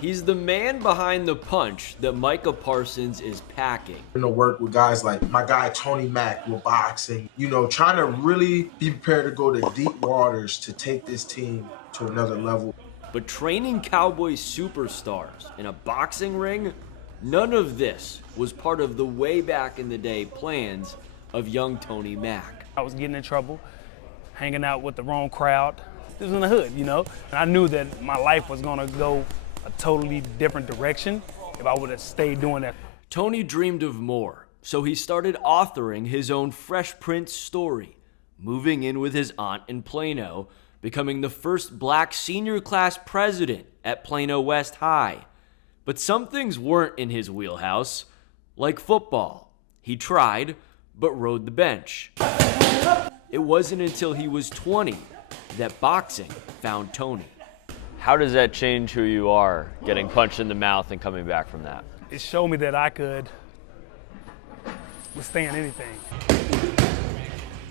He's the man behind the punch that Micah Parsons is packing. Work with guys like my guy Tony Mack with boxing, trying to really be prepared to go to deep waters to take this team to another level. But training Cowboys superstars in a boxing ring, none of this was part of the way back in the day plans of young Tony Mack. I was getting in trouble, hanging out with the wrong crowd. This was in the hood, And I knew that my life was gonna go a totally different direction if I would have stayed doing that. Tony dreamed of more, so he started authoring his own Fresh Prince story, moving in with his aunt in Plano, becoming the first black senior class president at Plano West High. But some things weren't in his wheelhouse, like football. He tried, but rode the bench. It wasn't until he was 20 that boxing found Tony. How does that change who you are, getting punched in the mouth and coming back from that? It showed me that I could withstand anything.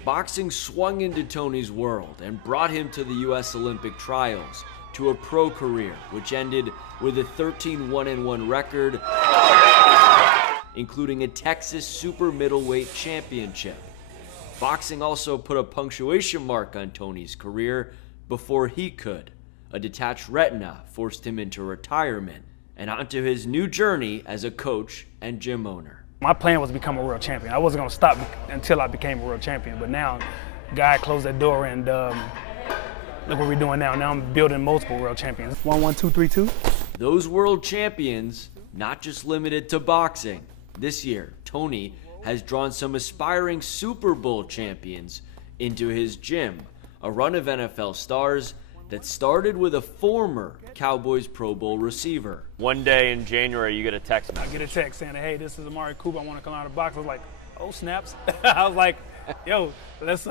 Boxing swung into Tony's world and brought him to the U.S. Olympic trials, to a pro career, which ended with a 13-1-1 record, including a Texas super middleweight championship. Boxing also put a punctuation mark on Tony's career before he could. A detached retina forced him into retirement and onto his new journey as a coach and gym owner. My plan was to become a world champion. I wasn't gonna stop until I became a world champion, but now God closed that door and look what we're doing now. Now I'm building multiple world champions. 1, 1, 2, 3, 2. Those world champions, not just limited to boxing. This year, Tony has drawn some aspiring Super Bowl champions into his gym, a run of NFL stars that started with a former Cowboys Pro Bowl receiver. One day in January, you get a text message. I get a text saying, hey, this is Amari Cooper, I want to come out of the box. I was like, oh, snaps. I was like, yo, let's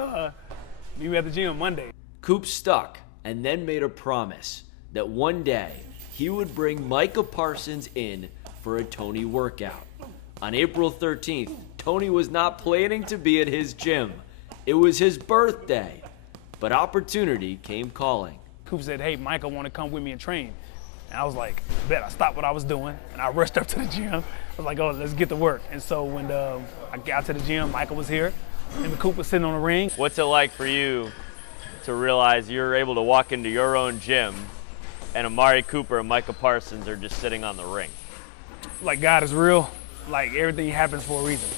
meet at the gym Monday. Coop stuck and then made a promise that one day he would bring Micah Parsons in for a Tony workout. On April 13th, Tony was not planning to be at his gym. It was his birthday, but opportunity came calling. Coop said, hey, Micah want to come with me and train. And I was like, bet. I stopped what I was doing and I rushed up to the gym. I was like, oh, let's get to work. And so when I got to the gym, Micah was here and Coop was sitting on the ring. What's it like for you to realize you're able to walk into your own gym and Amari Cooper and Micah Parsons are just sitting on the ring? Like God is real. Like everything happens for a reason.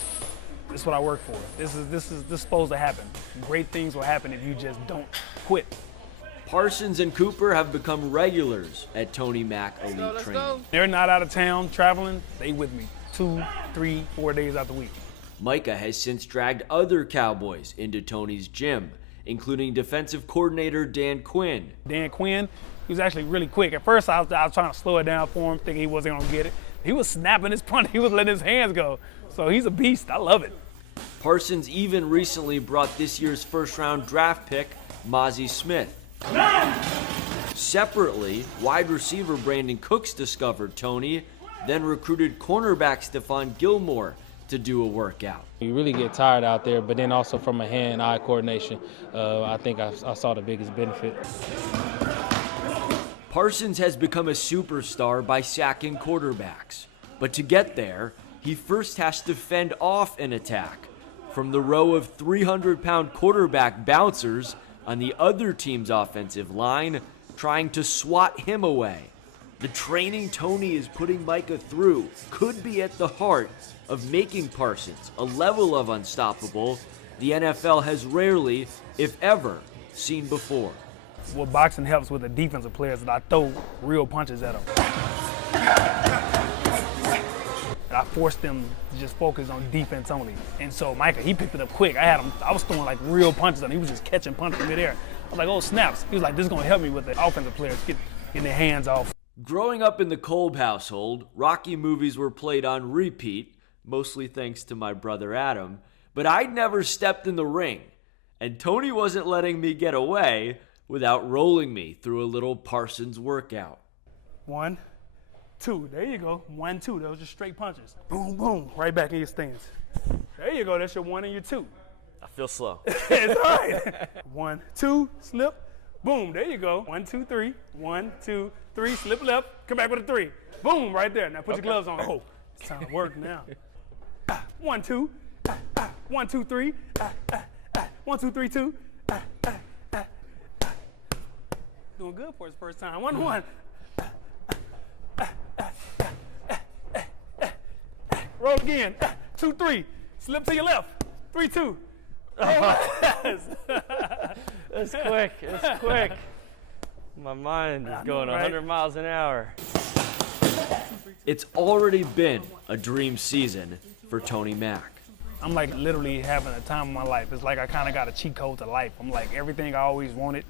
This is what I work for. This is supposed to happen. Great things will happen if you just don't quit. Parsons and Cooper have become regulars at Tony Mack Elite Training. They're not out of town traveling. They with me 2, 3, 4 days out the week. Micah has since dragged other Cowboys into Tony's gym, including defensive coordinator Dan Quinn. Dan Quinn, he was actually really quick. At first, I was trying to slow it down for him, thinking he wasn't going to get it. He was snapping his punch. He was letting his hands go. So he's a beast. I love it. Parsons even recently brought this year's first-round draft pick, Mozzie Smith. Separately, wide receiver Brandon Cooks discovered Tony, then recruited cornerback Stephon Gilmore to do a workout. You really get tired out there, but then also from a hand-eye coordination, I think I saw the biggest benefit. Parsons has become a superstar by sacking quarterbacks. But to get there, he first has to fend off an attack from the row of 300-pound quarterback bouncers on the other team's offensive line, trying to swat him away. The training Tony is putting Micah through could be at the heart of making Parsons a level of unstoppable the NFL has rarely, if ever, seen before. What boxing helps with the defensive players is that I throw real punches at them. And I forced them to just focus on defense only. And so Micah, he picked it up quick. I was throwing like real punches on him. He was just catching punches midair. I was like, oh, snaps. He was like, this is going to help me with the offensive players getting their hands off. Growing up in the Kolb household, Rocky movies were played on repeat, mostly thanks to my brother Adam, but I'd never stepped in the ring, and Tony wasn't letting me get away without rolling me through a little Parsons workout. 1, 2, there you go. 1, 2, those are just straight punches. Boom, boom, right back in your stance. There you go, that's your 1 and your 2. I feel slow. It's all right. 1, 2, slip. Boom, there you go. 1, 2, 3. 1, 2, 3. Slip left. Come back with a 3. Boom, right there. Now put your gloves on. Oh, it's time to work now. 1, 2. 1, 2, 3. 1, 2, 3, 2. Doing good for his first time. 1, 1. Roll again. 2, 3. Slip to your left. 3, 2. That's quick. It's quick. My mind is going 100 miles an hour. It's already been a dream season for Tony Mack. I'm like literally having a time of my life. It's like I kind of got a cheat code to life. I'm like everything I always wanted,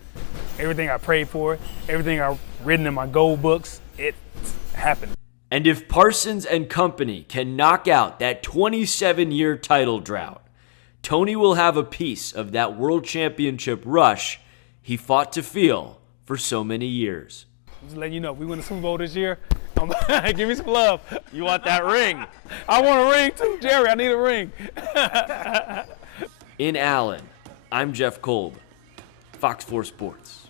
everything I prayed for, everything I've written in my goal books, it happened. And if Parsons and company can knock out that 27-year title drought, Tony will have a piece of that world championship rush he fought to feel for so many years. Just letting you know, if we win the Super Bowl this year, give me some love. You want that ring? I want a ring too, Jerry. I need a ring. In Allen, I'm Jeff Kolb, Fox 4 Sports.